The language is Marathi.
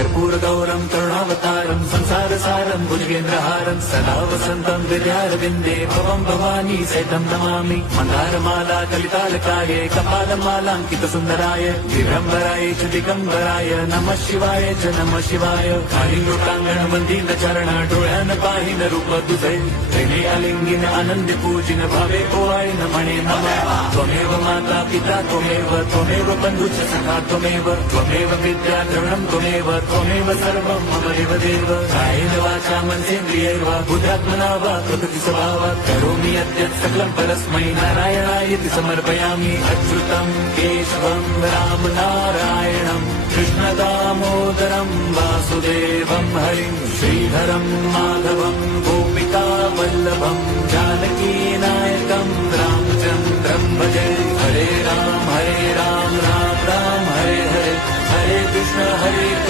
कर्पूर गौरम करुणावतारम संसार सारम भुजगेंद्रहारम सदा वसंतम विद्यारविंदे भवम भवानी सहितं नमामि मंदारमाला कलितालकाय कपालमालांकित सुंदराय दिगंबराय च दिगंबराय नमः शिवाय च नमः शिवाय खाली लोटांगण मंदिर चरण डोळ्यान पाहिन रूप तुझे प्रेमे आलिंगिन आनंद पूजिन भावे ओवाळीन म्हणे नमः त्वमेव माता पिता त्वमेव बंधुश्च सखा त्वमेव विद्या द्रविणं त्वमेव सर्वं मम देव कायेन वाचा मनसेन्द्रियैर्वा बुद्ध्यात्मना वा प्रकृति स्वभावात् करोमि यद्यत् सकलं परस्मै नारायणायति समर्पयामि अच्युतं केशवं राम नारायणं कृष्णदामोदरं वासुदेवं हरिं श्रीधरं माधवं गोपिका वल्लभं जानकीनायकं रामचन्द्रं भजे हरे राम राम राम हरे हरे हरे कृष्ण